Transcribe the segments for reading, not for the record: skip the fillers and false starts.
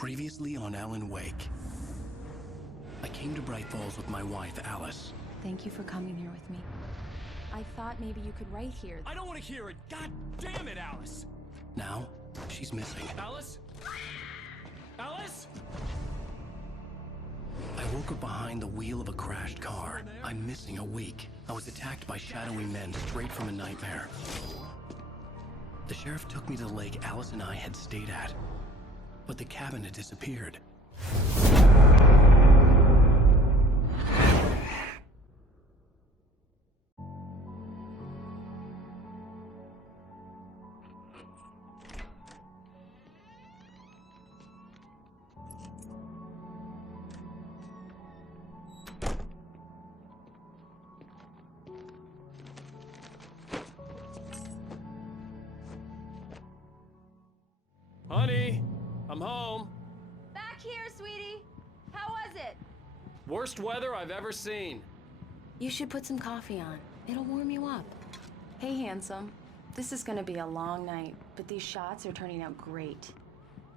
Previously on Alan Vejk. I came to Brajt Folsa with my wife, Alice. Thank you for coming here with me. I thought maybe you could write here. I don't want to hear it! God damn it, Alice! Now, she's missing. Alice? Alice? I woke up behind the wheel of a crashed car. I'm missing a week. I was attacked by shadowy men straight from a nightmare. The sheriff took me to the lake Alice and I had stayed at. But the cabin had disappeared. Honey, I'm home. Back here, sweetie. How was it? Worst weather I've ever seen. You should put some coffee on. It'll warm you up. Hey, handsome. This is gonna be a long night, but these shots are turning out great.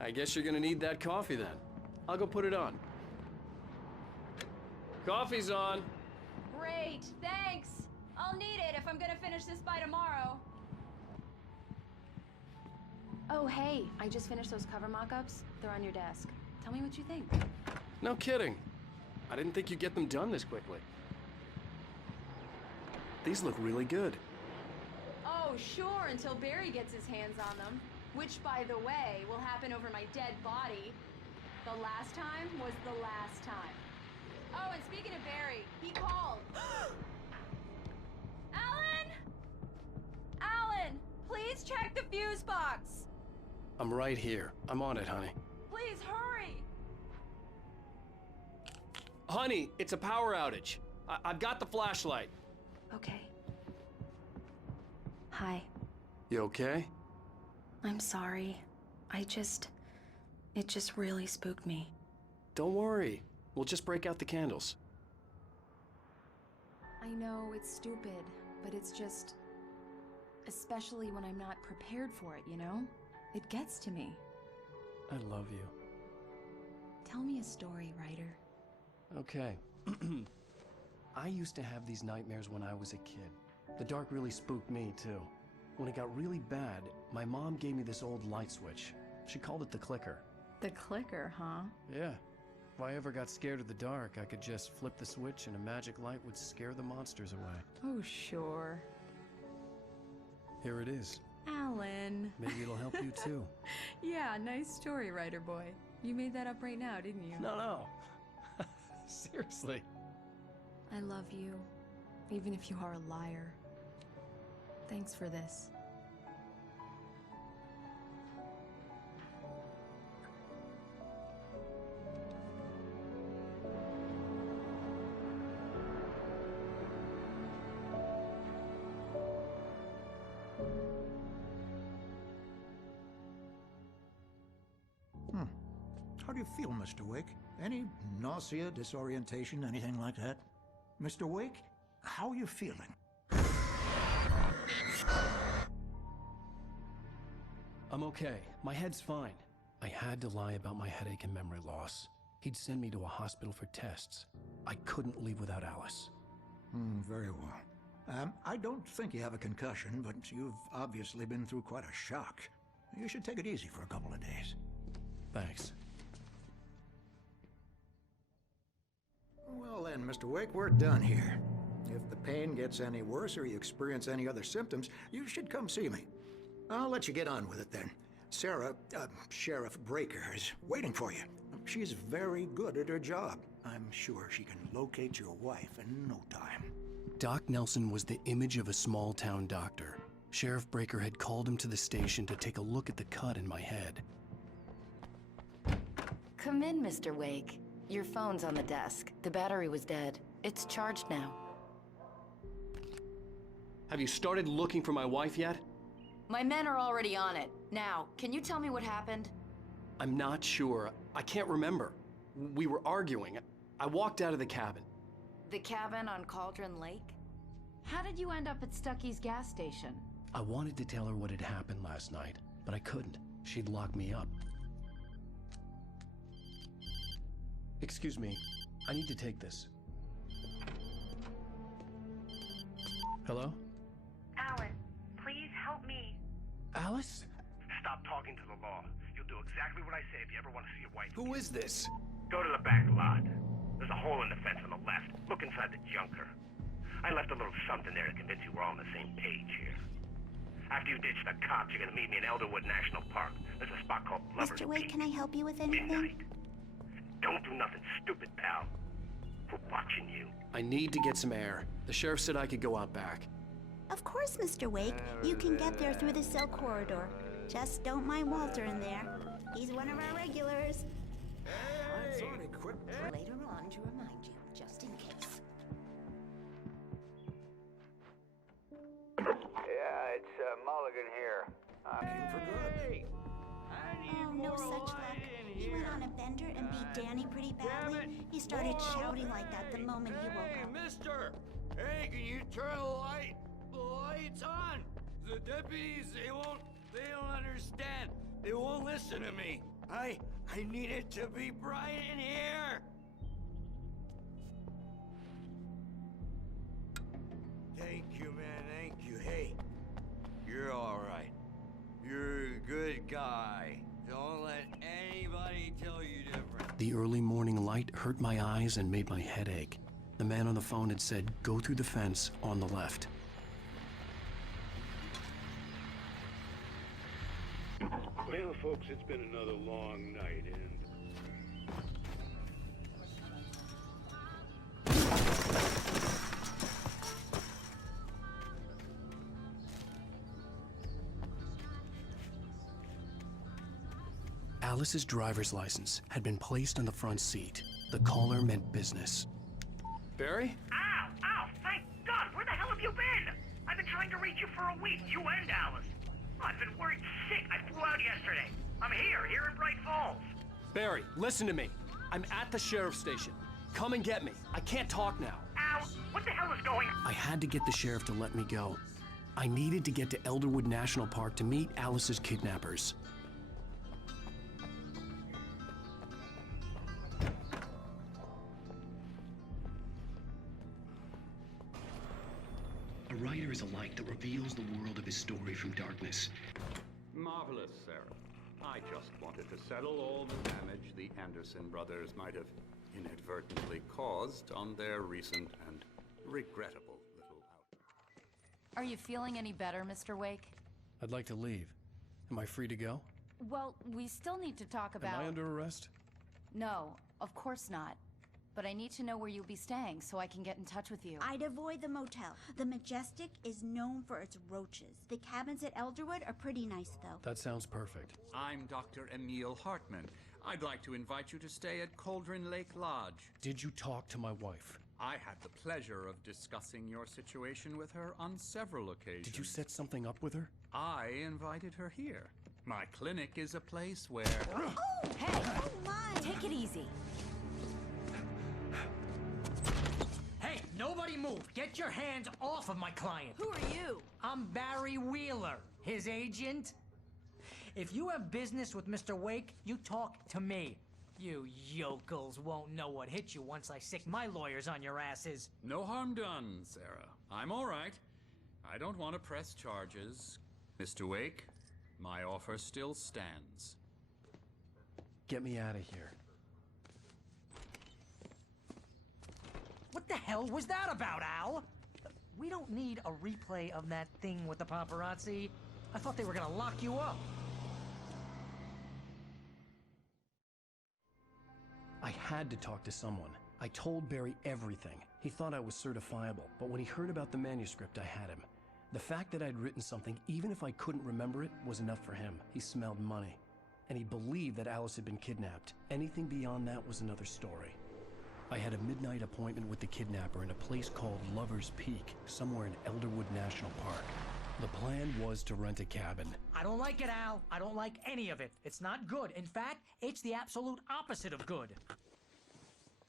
I guess you're gonna need that coffee then. I'll go put it on. Coffee's on. Great, thanks. I'll need it if I'm gonna finish this by tomorrow. Oh, hey, I just finished those cover mock-ups. They're on your desk. Tell me what you think. No kidding. I didn't think you'd get them done this quickly. These look really good. Oh, sure, until Barry gets his hands on them. Which, by the way, will happen over my dead body. The last time was the last time. Oh, and speaking of Barry, he called. Alan! Alan, please check the fuse box. I'm right here. I'm on it, honey. Please hurry. Honey, it's a power outage. I've got the flashlight. Okay. Hi. You okay? I'm sorry. It just really spooked me. Don't worry. We'll just break out the candles. I know it's stupid, but it's just... especially when I'm not prepared for it, you know? It gets to me. I love you. Tell me a story, writer. Okay. I used to have these nightmares when I was a kid. The dark really spooked me, too. When it got really bad, my mom gave me this old light switch. She called it the clicker. The clicker, huh? Yeah. If I ever got scared of the dark, I could just flip the switch and a magic light would scare the monsters away. Oh, sure. Here it is. Alan. Maybe it'll help you, too. Yeah, nice story, writer boy. You made that up right now, didn't you? No. Seriously. I love you, even if you are a liar. Thanks for this. How do you feel, Mr. Vejk? Any nausea, disorientation, anything like that? Mr. Vejk, how are you feeling? I'm okay. My head's fine. I had to lie about my headache and memory loss. He'd send me to a hospital for tests. I couldn't leave without Alice. Very well. I don't think you have a concussion, but you've obviously been through quite a shock. You should take it easy for a couple of days. Thanks. Well then, Mr. Vejk, we're done here. If the pain gets any worse or you experience any other symptoms, you should come see me. I'll let you get on with it then. Sarah, Sheriff Breaker, is waiting for you. She's very good at her job. I'm sure she can locate your wife in no time. Doc Nelson was the image of a small-town doctor. Sheriff Breaker had called him to the station to take a look at the cut in my head. Come in, Mr. Vejk. Your phone's on the desk. The battery was dead. It's charged now. Have you started looking for my wife yet? My men are already on it. Now, can you tell me what happened? I'm not sure. I can't remember. We were arguing. I walked out of the cabin. The cabin on Cauldron Lake? How did you end up at Stucky's gas station? I wanted to tell her what had happened last night, but I couldn't. She'd lock me up. Excuse me. I need to take this. Hello? Alan, please help me. Alice? Stop talking to the law. You'll do exactly what I say if you ever want to see your wife. Who is this? Go to the back lot. There's a hole in the fence on the left. Look inside the junker. I left a little something there to convince you we're all on the same page here. After you ditch the cops, you're gonna meet me in Elderwood National Park. There's a spot called Lover's Mr. Wake, Peak. can I help you with anything? Midnight. Don't do nothing stupid, pal. We're watching you. I need to get some air. The sheriff said I could go out back. Of course, Mr. Wake. You can get there through the cell corridor. Just don't mind Walter in there. He's one of our regulars. Later on to remind you, just in case. Yeah, it's Mulligan here. Came for good. Oh, no such luck. He went on a bender and beat Danny pretty badly. He started shouting like that the moment he woke up. Mister! Hey, can you turn the lights on? The deputies, they don't understand. They won't listen to me. I need it to be bright in here. Thank you, man, thank you. Hey, you're all right. You're a good guy. Don't let anybody tell you different. The early morning light hurt my eyes and made my head ache. The man on the phone had said, go through the fence on the left. Well, folks, it's been another long night, and... Alice's driver's license had been placed on the front seat. The caller meant business. Barry? Ow! Ow! Thank God! Where the hell have you been? I've been trying to reach you for a week, you and Alice. I've been worried sick. I flew out yesterday. I'm here in Brajt Folsa. Barry, listen to me. I'm at the sheriff's station. Come and get me. I can't talk now. Ow! What the hell is going on? I had to get the sheriff to let me go. I needed to get to Elderwood National Park to meet Alice's kidnappers. A writer is a light that reveals the world of his story from darkness. Marvelous, Sarah. I just wanted to settle all the damage the Anderson brothers might have inadvertently caused on their recent and regrettable little out. Are you feeling any better, Mr. Wake? I'd like to leave. Am I free to go? Well, we still need to talk about... Am I under arrest? No, of course not. But I need to know where you'll be staying so I can get in touch with you. I'd avoid the motel. The Majestic is known for its roaches. The cabins at Elderwood are pretty nice, though. That sounds perfect. I'm Dr. Emil Hartman. I'd like to invite you to stay at Cauldron Lake Lodge. Did you talk to my wife? I had the pleasure of discussing your situation with her on several occasions. Did you set something up with her? I invited her here. My clinic is a place where... Oh! Hey! Oh, my! Take it easy. Hey, nobody move! Get your hands off of my client! Who are you? I'm Barry Wheeler, his agent. If you have business with Mr. Wake, you talk to me. You yokels won't know what hit you once I sick my lawyers on your asses. No harm done, Sarah. I'm all right. I don't want to press charges. Mr. Wake, my offer still stands. Get me out of here. What the hell was that about, Al? We don't need a replay of that thing with the paparazzi. I thought they were gonna lock you up. I had to talk to someone. I told Barry everything. He thought I was certifiable, but when he heard about the manuscript, I had him. The fact that I'd written something, even if I couldn't remember it, was enough for him. He smelled money. And he believed that Alice had been kidnapped. Anything beyond that was another story. I had a midnight appointment with the kidnapper in a place called Lover's Peak, somewhere in Elderwood National Park. The plan was to rent a cabin. I don't like it, Al. I don't like any of it. It's not good. In fact, it's the absolute opposite of good.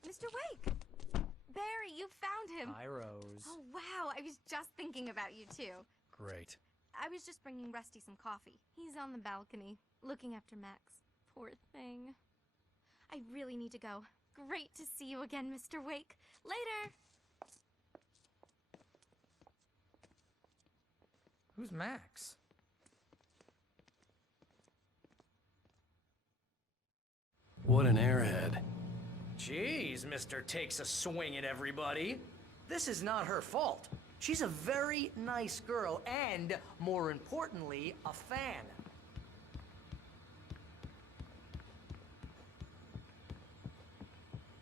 Mr. Wake! Barry, you found him! Hi, Rose. Oh, wow, I was just thinking about you, too. Great. I was just bringing Rusty some coffee. He's on the balcony, looking after Max. Poor thing. I really need to go. Great to see you again, Mr. Wake. Later! Who's Max? What an airhead. Jeez, Mr. Takes a swing at everybody. This is not her fault. She's a very nice girl and, more importantly, a fan.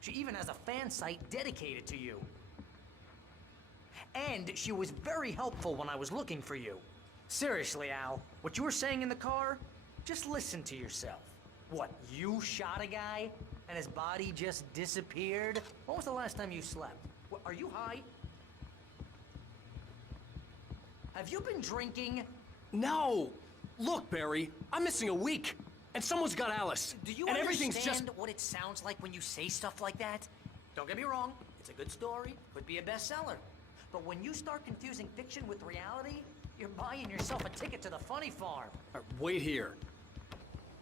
She even has a fan site dedicated to you. And she was very helpful when I was looking for you. Seriously, Al, what you were saying in the car, just listen to yourself. What, you shot a guy and his body just disappeared? When was the last time you slept? What, are you high? Have you been drinking? No! Look, Barry, I'm missing a week. And someone's got Alice. Do you and everything's understand just... what it sounds like when you say stuff like that? Don't get me wrong, it's a good story, could be a bestseller. But when you start confusing fiction with reality, you're buying yourself a ticket to the funny farm. Wait here.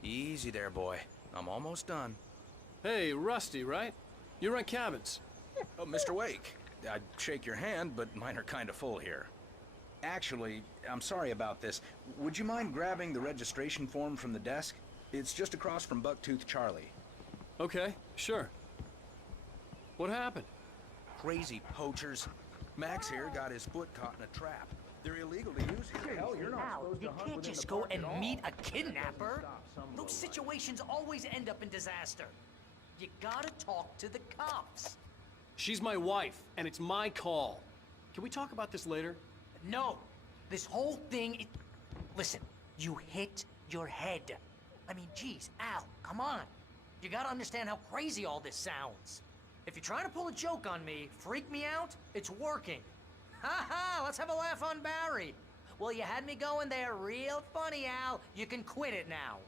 Easy there, boy. I'm almost done. Hey, Rusty, right? You rent cabins. Oh, Mr. Wake. I'd shake your hand, but mine are kind of full here. Actually, I'm sorry about this. Would you mind grabbing the registration form from the desk? It's just across from Bucktooth Charlie. Okay, sure. What happened? Crazy poachers. Max here got his foot caught in a trap. They're illegal to use here. Hell, you're not supposed to hunt You can't within just the go park and at all. meet a kidnapper. Those situations always end up in disaster. You gotta talk to the cops. She's my wife, and it's my call. Can we talk about this later? No, this whole thing, listen, you hit your head. I mean, geez, Al, come on. You gotta understand how crazy all this sounds. If you're trying to pull a joke on me, freak me out, it's working. Ha ha, let's have a laugh on Barry. Well, you had me going there real funny, Al. You can quit it now.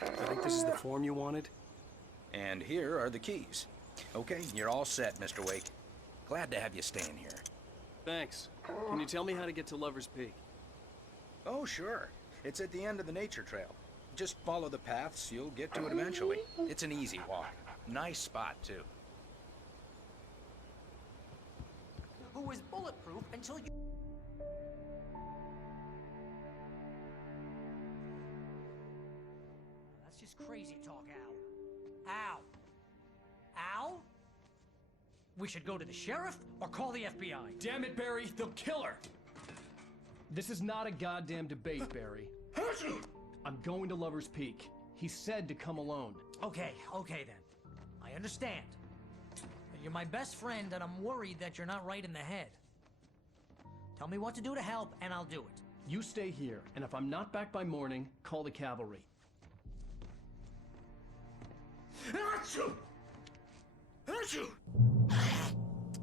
I think this is the form you wanted. And here are the keys. Okay, you're all set, Mr. Wake. Glad to have you staying here. Thanks. Can you tell me how to get to Lover's Peak? Oh, sure. It's at the end of the nature trail. Just follow the paths, you'll get to it eventually. It's an easy walk. Nice spot, too. Who was bulletproof until you... That's just crazy talk, Al. Al! Al? We should go to the sheriff or call the FBI. Damn it, Barry, they'll kill her! This is not a goddamn debate, Barry. I'm going to Lover's Peak. He said to come alone. Okay then. I understand. But you're my best friend and I'm worried that you're not right in the head. Tell me what to do to help and I'll do it. You stay here, and if I'm not back by morning, call the cavalry.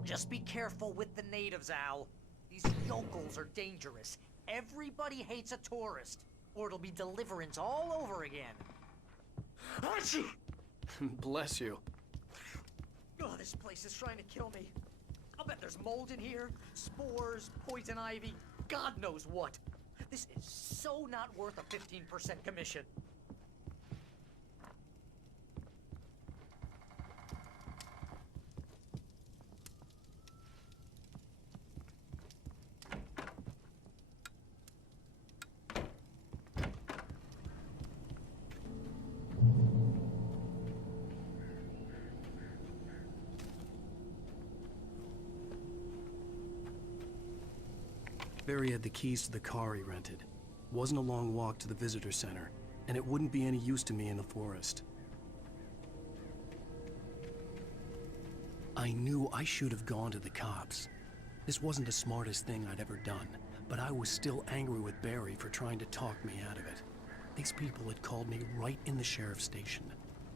Just be careful with the natives, Al. These yokels are dangerous. Everybody hates a tourist, or it'll be Deliverance all over again. Bless you. Oh, this place is trying to kill me. I'll bet there's mold in here, spores, poison ivy, God knows what. This is so not worth a 15% commission. Barry had the keys to the car he rented. Wasn't a long walk to the visitor center, and it wouldn't be any use to me in the forest. I knew I should have gone to the cops. This wasn't the smartest thing I'd ever done, but I was still angry with Barry for trying to talk me out of it. These people had called me right in the sheriff's station.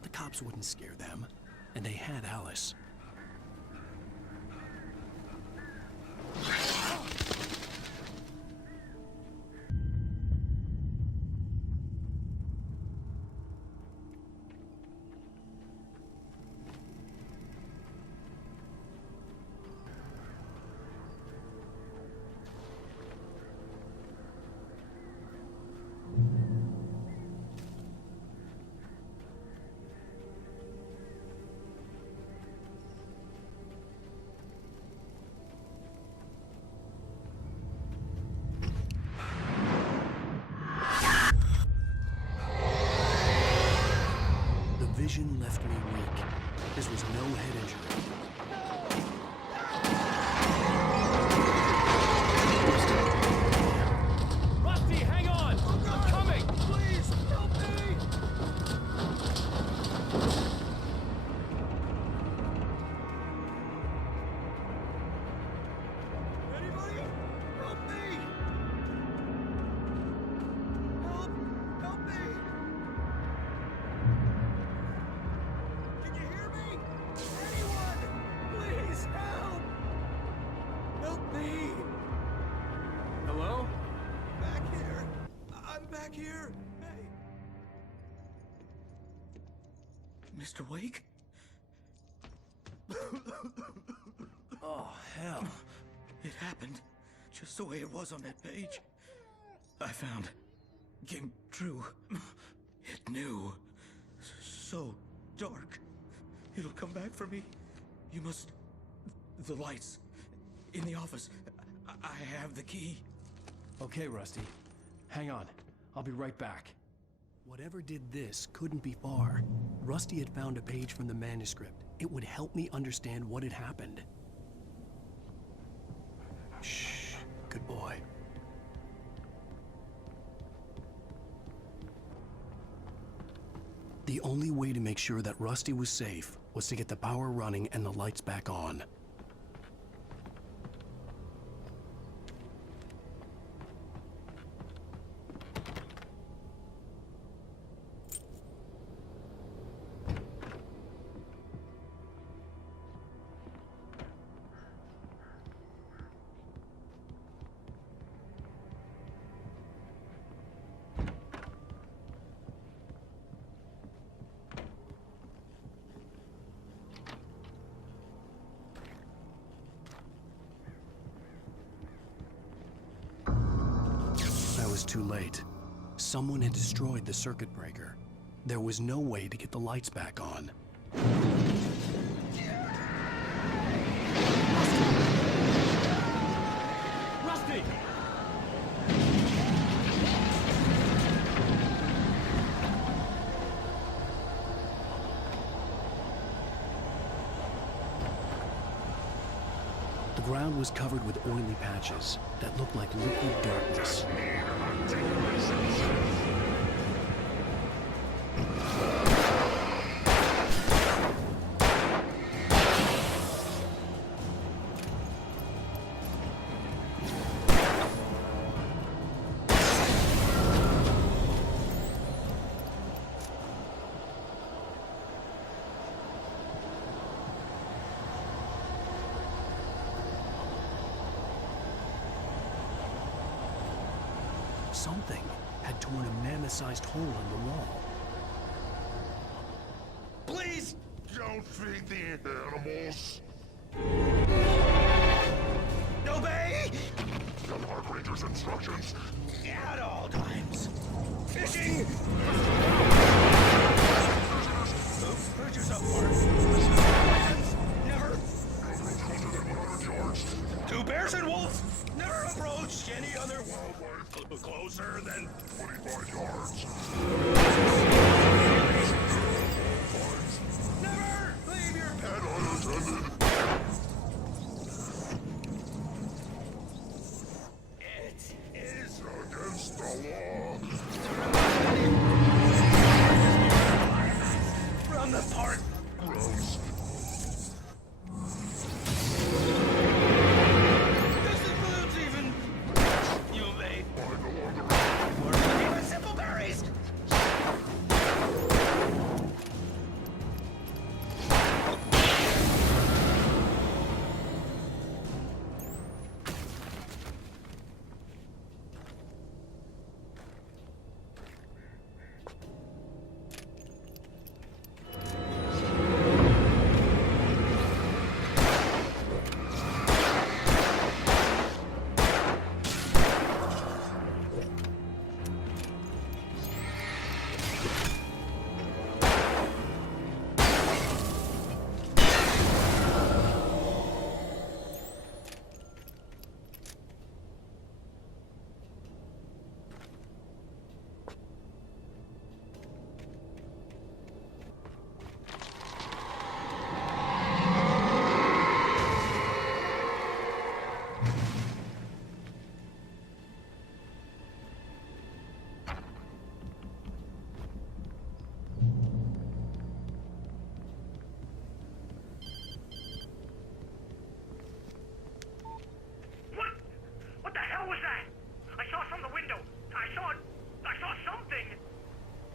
The cops wouldn't scare them, and they had Alice. vision left me weak. This was no head injury. Rusty, hang on! I'm coming! Please, help me! Anybody? Help me! Help me! Can you hear me? Anyone? Please, help! Help me! Hello? Back here! I'm back here! Hey! Mr. Wake? Oh, hell. It happened just the way it was on that page. I found. Came true. It knew. So dark. It'll come back for me. You must... The lights. In the office. I have the key. Okay, Rusty. Hang on. I'll be right back. Whatever did this couldn't be far. Rusty had found a page from the manuscript. It would help me understand what had happened. Shh. Good boy. The only way to make sure that Rusty was safe was to get the power running and the lights back on. I was too late. Someone had destroyed the circuit breaker. There was no way to get the lights back on. Rusty! The ground was covered with oily patches that looked like liquid darkness. Something had torn a mammoth-sized hole in the wall. Please don't feed the animals. Obey! The Park Ranger's instructions. At all times. Fishing! Put yourself apart. Never. Two bears and wolves. Never approach any other wildlife closer than 25 yards. Never leave your pet unattended. It is against the law. From the park. Gross. This includes even you, babe. Or even simple berries.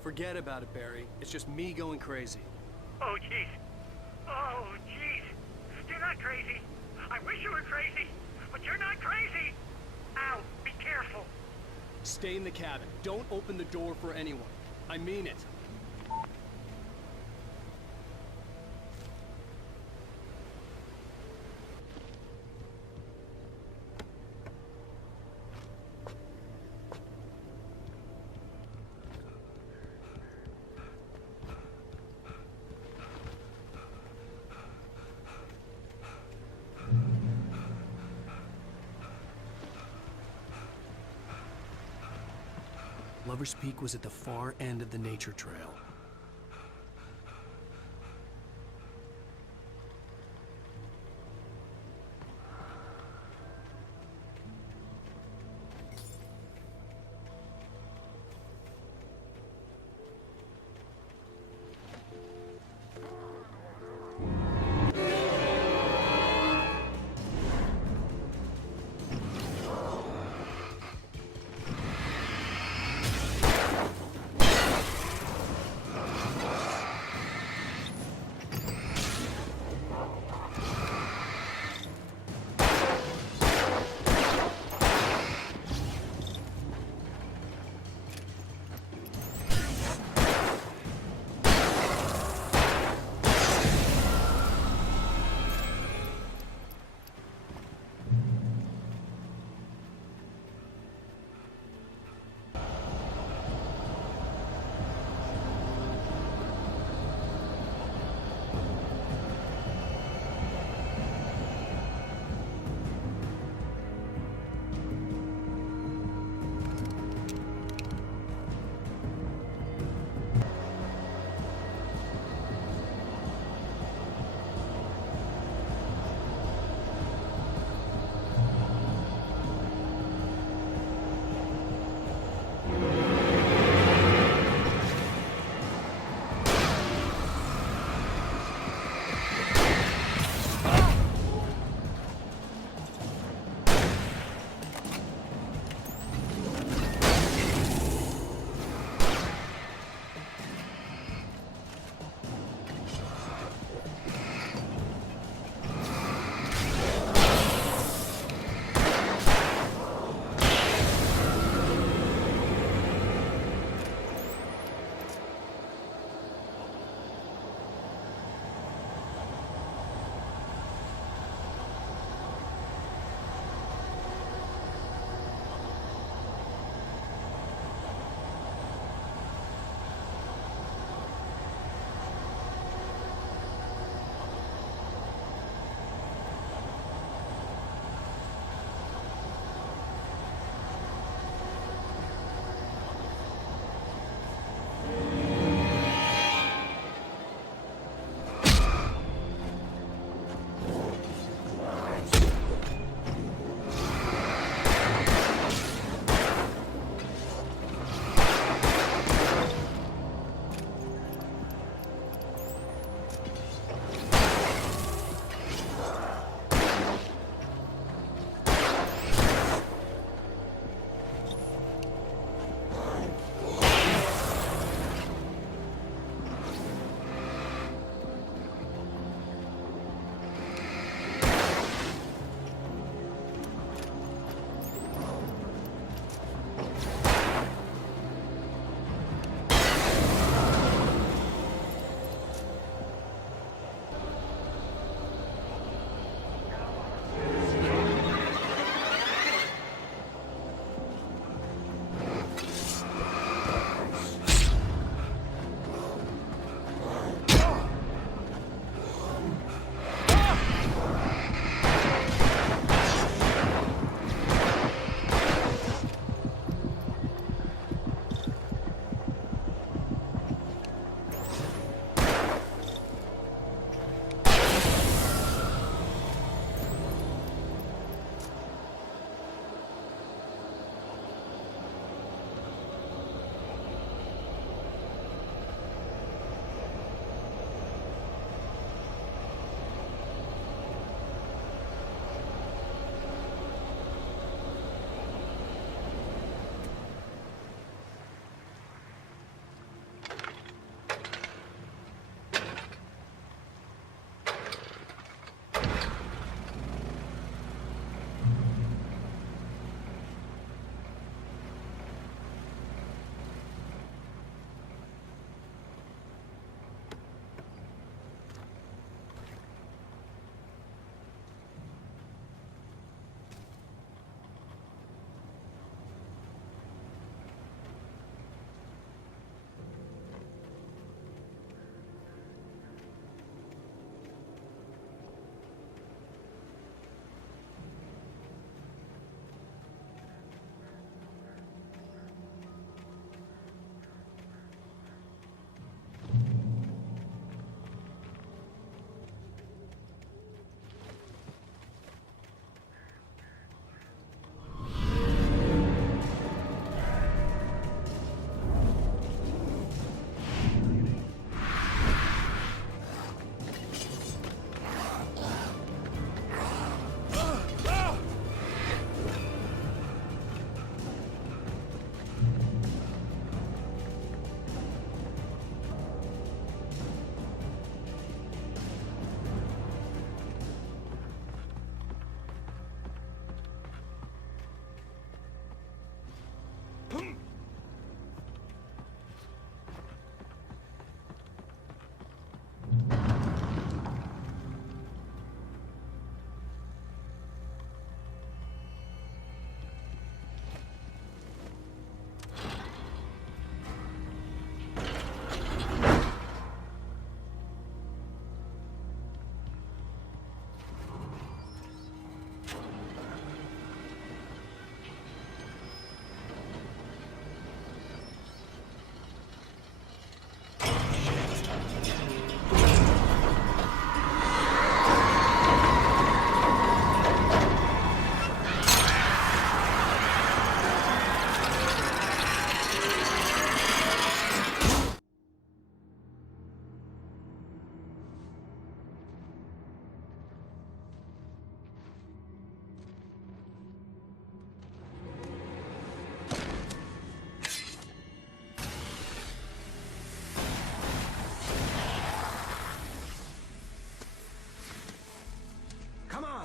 Forget about it, Barry. It's just me going crazy. Oh, jeez. Oh, jeez. You're not crazy. I wish you were crazy, but you're not crazy. Ow, be careful. Stay in the cabin. Don't open the door for anyone. I mean it. Lover's Peak was at the far end of the nature trail.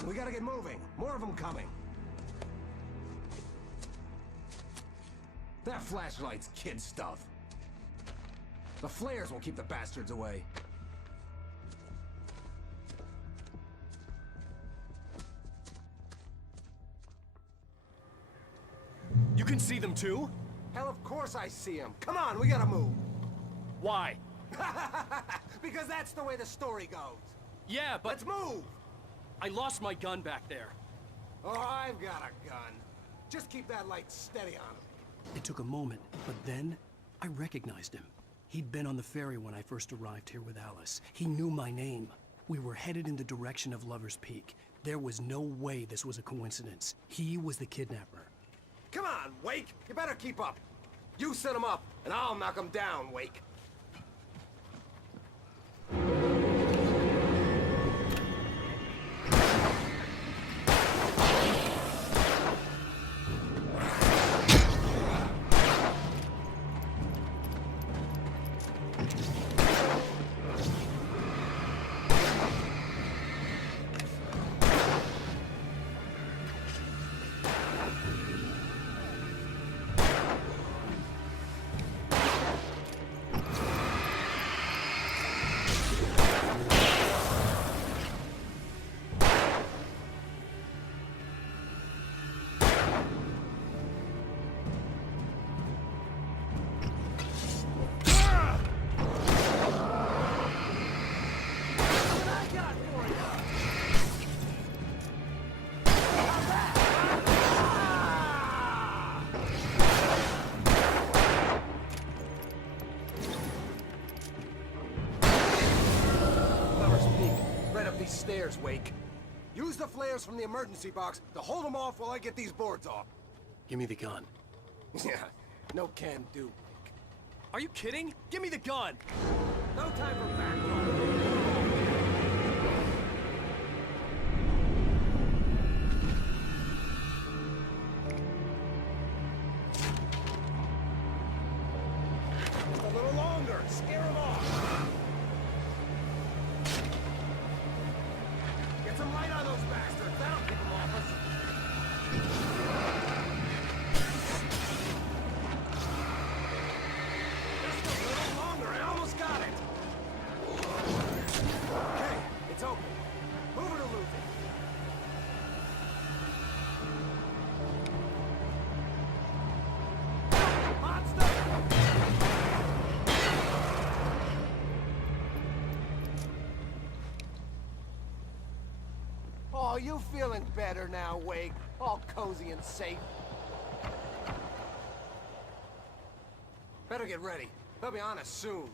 on, we gotta get moving. More of them coming. That flashlight's kid stuff. The flares will keep the bastards away. You can see them too? Hell, of course I see them. Come on, we gotta move. Why? Because that's the way the story goes. Yeah, but... Let's move! I lost my gun back there. Oh, I've got a gun. Just keep that light steady on him. It took a moment, but then I recognized him. He'd been on the ferry when I first arrived here with Alice. He knew my name. We were headed in the direction of Lover's Peak. There was no way this was a coincidence. He was the kidnapper. Come on, Wake! You better keep up. You set him up, and I'll knock him down, Wake. Stairs, Wake. Use the flares from the emergency box to hold them off while I get these boards off. Give me the gun. Yeah, no can do, Wake. Are you kidding? Give me the gun! No time for backlog. A little longer. Scare them off. Get some light on those bastards. That'll keep them off us. Just a little longer. I almost got it. Okay, it's open. Move it or lose it. Oh, you feeling better now, Wake? All cozy and safe. Better get ready. They'll be on us soon.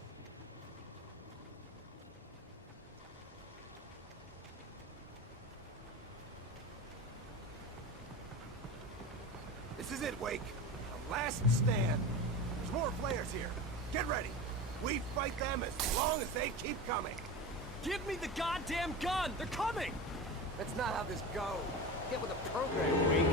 This is it, Wake. The last stand. There's more flares here. Get ready. We fight them as long as they keep coming. Give me the goddamn gun! They're coming! That's not how this goes. Get with the program, Wake.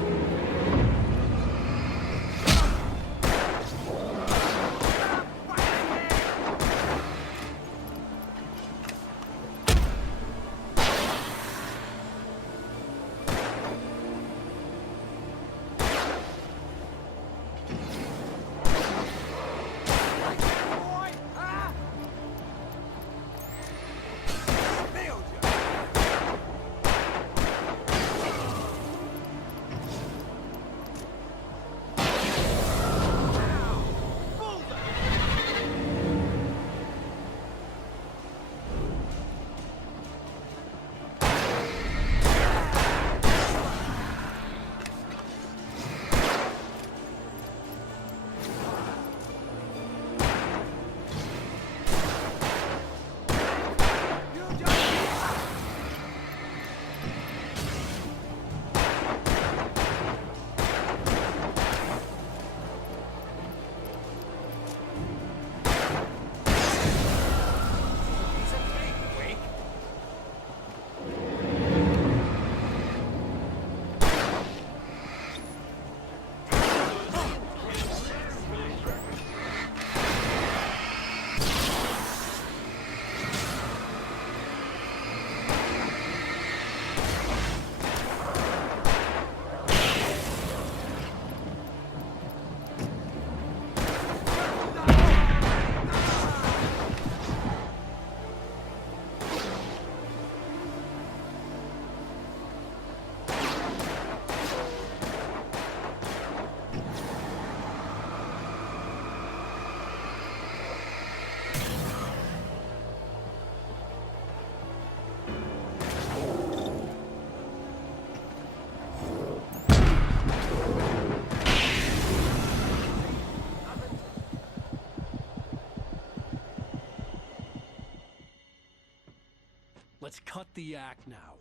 let's cut the act now.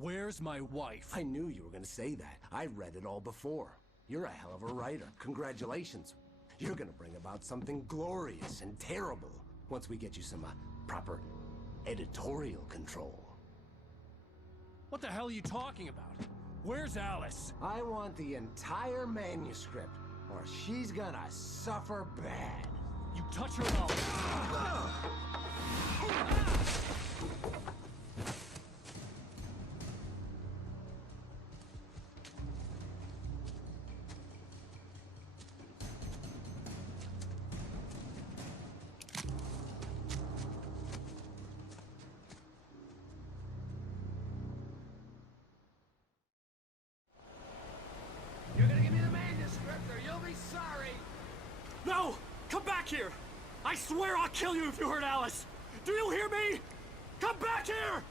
Where's my wife? I knew you were gonna say that. I read it all before. You're a hell of a writer. Congratulations. You're gonna bring about something glorious and terrible once we get you some proper editorial control. What the hell are you talking about? Where's Alice? I want the entire manuscript, or she's gonna suffer bad. You touch her and I'll... You're gonna give me the manuscript or you'll be sorry! No! Come back here! I swear I'll kill you if you hurt Alice! Do you hear me? Come back here!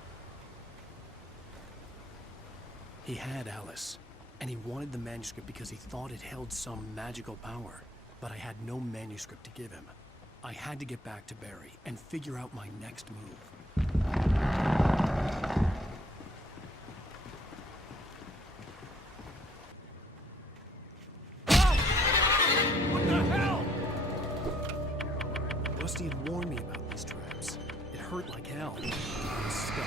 He had Alice, and he wanted the manuscript because he thought it held some magical power. But I had no manuscript to give him. I had to get back to Barry and figure out my next move. What the hell? Rusty had warned me about these traps. It hurt like hell. I was stuck.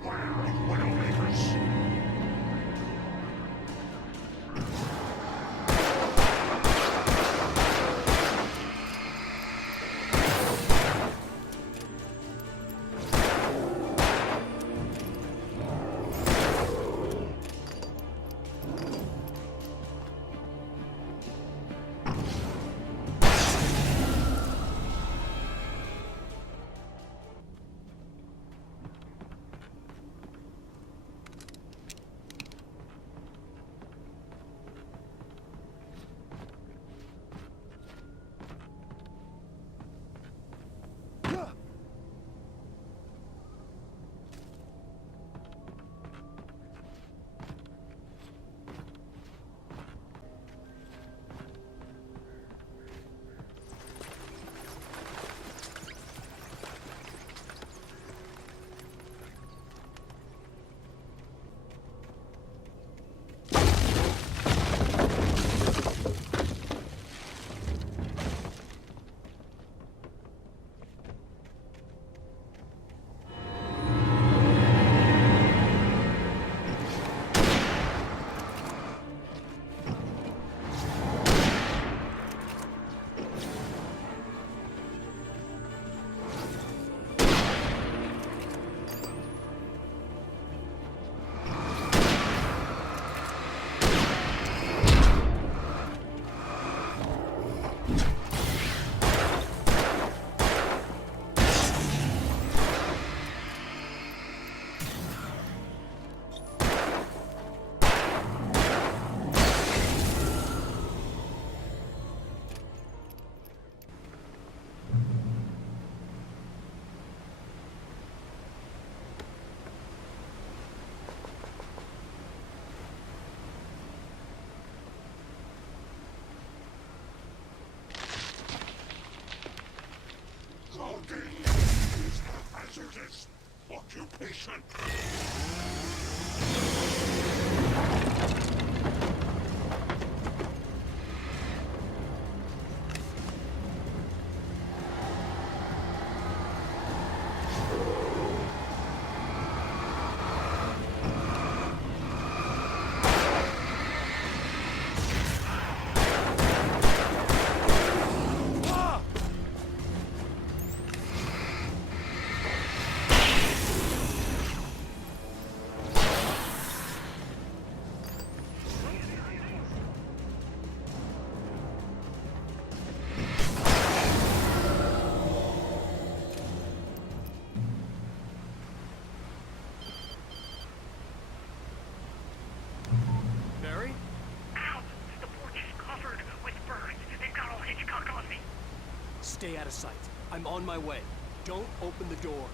Beware of Widowmakers. Is the hazardous occupation. Stay out of sight. I'm on my way. Don't open the door.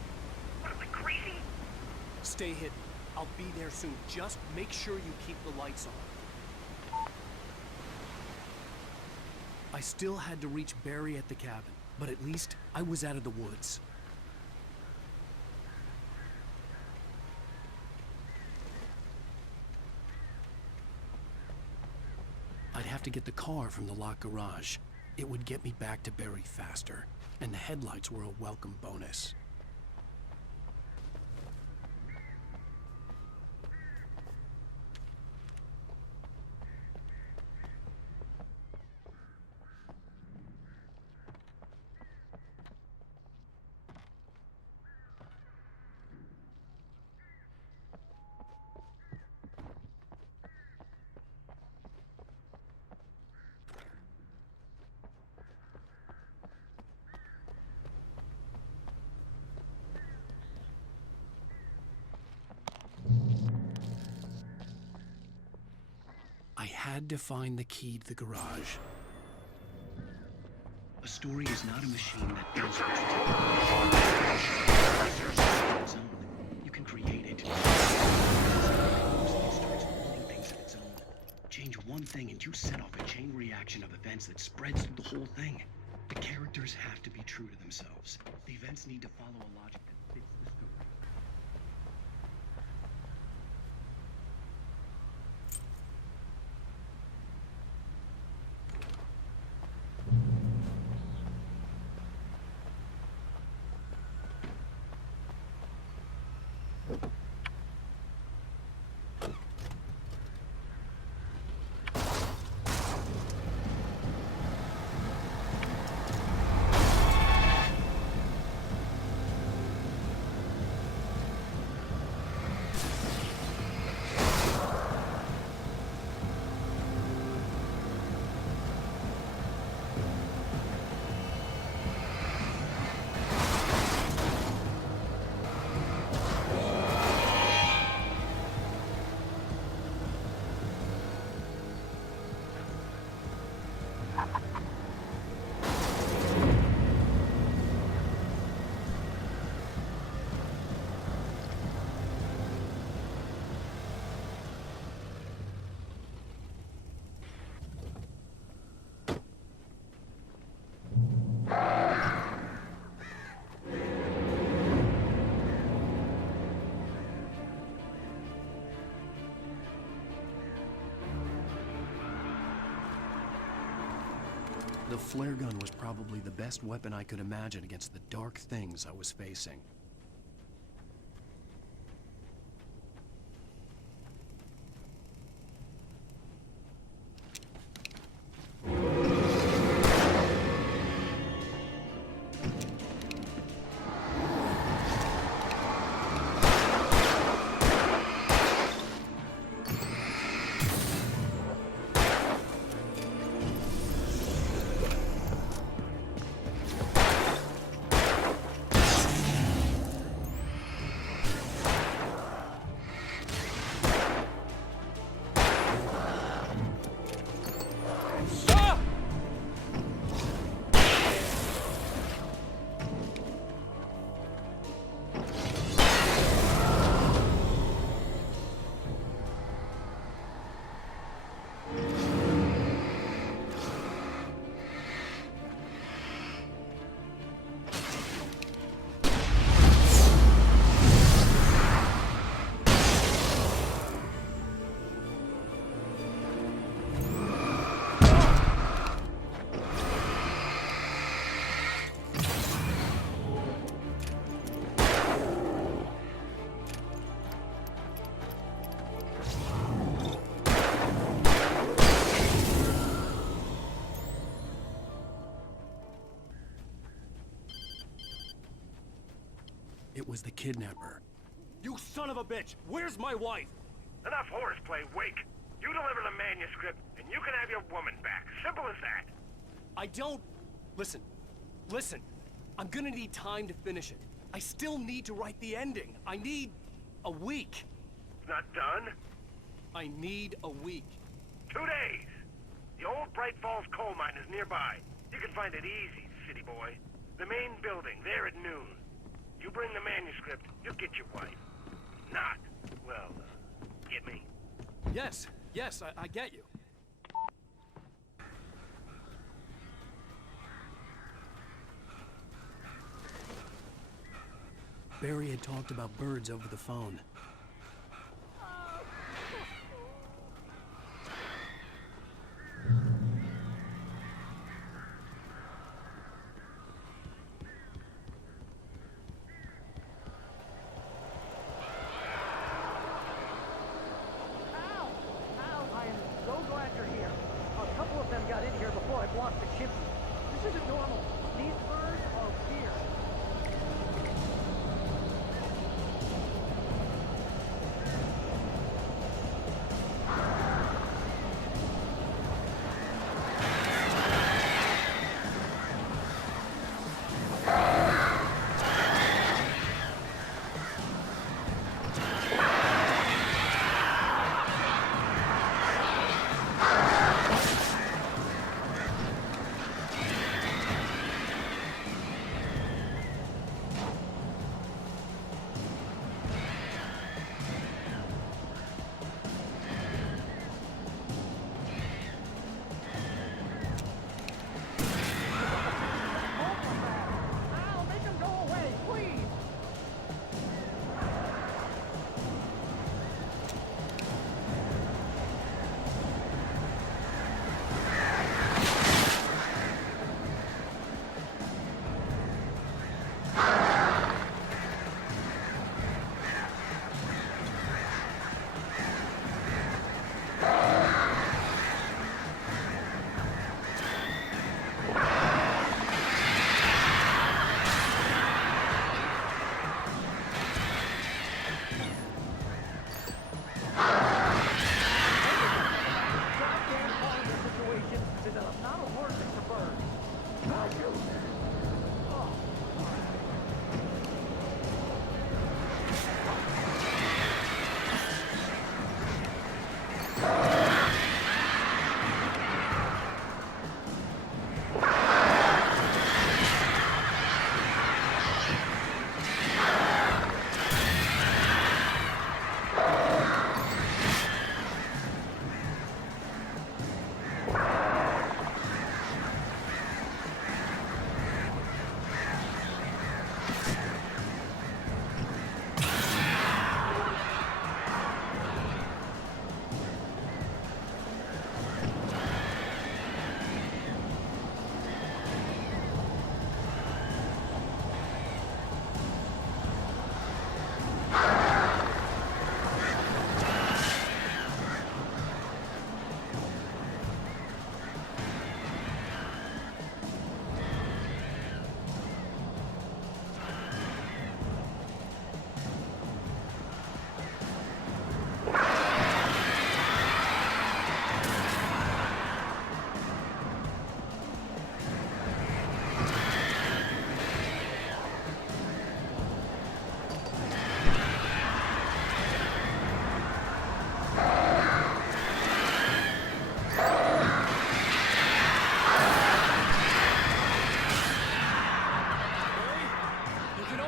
What, am I crazy? Stay hidden. I'll be there soon. Just make sure you keep the lights on. I still had to reach Barry at the cabin, but at least I was out of the woods. I'd have to get the car from the locked garage. It would get me back to Barry faster, and the headlights were a welcome bonus. I had to find the key to the garage. A story is not a machine that does what you do. You can create it. It starts holding things of its own. Change one thing and you set off a chain reaction of events that spreads through the whole thing. The characters have to be true to themselves. The events need to follow a logic that fits the story. The flare gun was probably the best weapon I could imagine against the dark things I was facing. It was the kidnapper. You son of a bitch! Where's my wife? Enough horseplay, Wake. You deliver the manuscript, and you can have your woman back. Simple as that. I don't... Listen. Listen. I'm gonna need time to finish it. I still need to write the ending. I need... a week. Not done? I need a week. 2 days. The old Brajt Folsa coal mine is nearby. You can find it easy, city boy. The main building, there at noon. You bring the manuscript, you'll get your wife. Not, well, get me? Yes, I get you. Barry had talked about birds over the phone.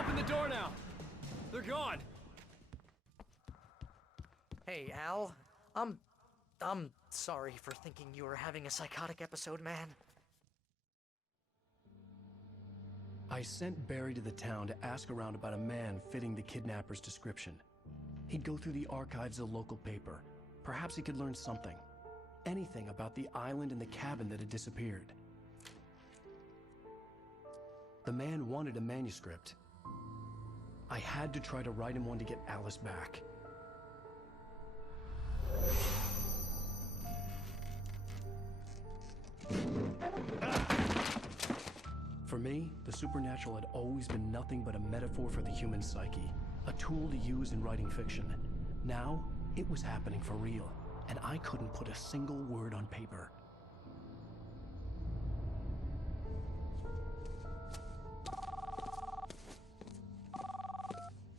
Open the door now. They're gone. Hey, Al. I'm sorry for thinking you were having a psychotic episode, man. I sent Barry to the town to ask around about a man fitting the kidnapper's description. He'd go through the archives of the local paper. Perhaps he could learn something. Anything about the island and the cabin that had disappeared. The man wanted a manuscript. I had to try to write him one to get Alice back. For me, the supernatural had always been nothing but a metaphor for the human psyche, a tool to use in writing fiction. Now, it was happening for real, and I couldn't put a single word on paper.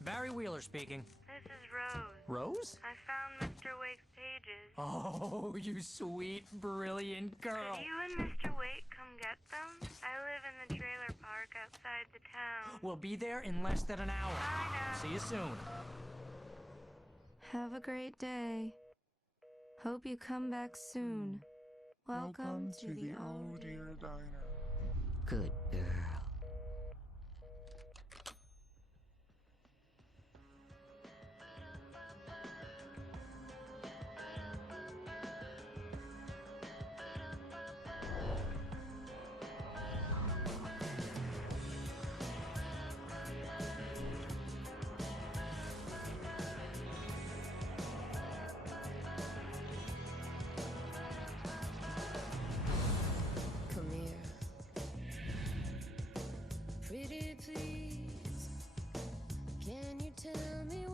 Barry Wheeler speaking. This is Rose. Rose? I found Mr. Wake's pages. Oh, you sweet, brilliant girl. Could you and Mr. Wake come get them? I live in the trailer park outside the town. We'll be there in less than an hour. Bye now. See you soon. Have a great day. Hope you come back soon. Welcome to the Oh Dear Diner. Good girl. Come here. Pretty please, can you tell me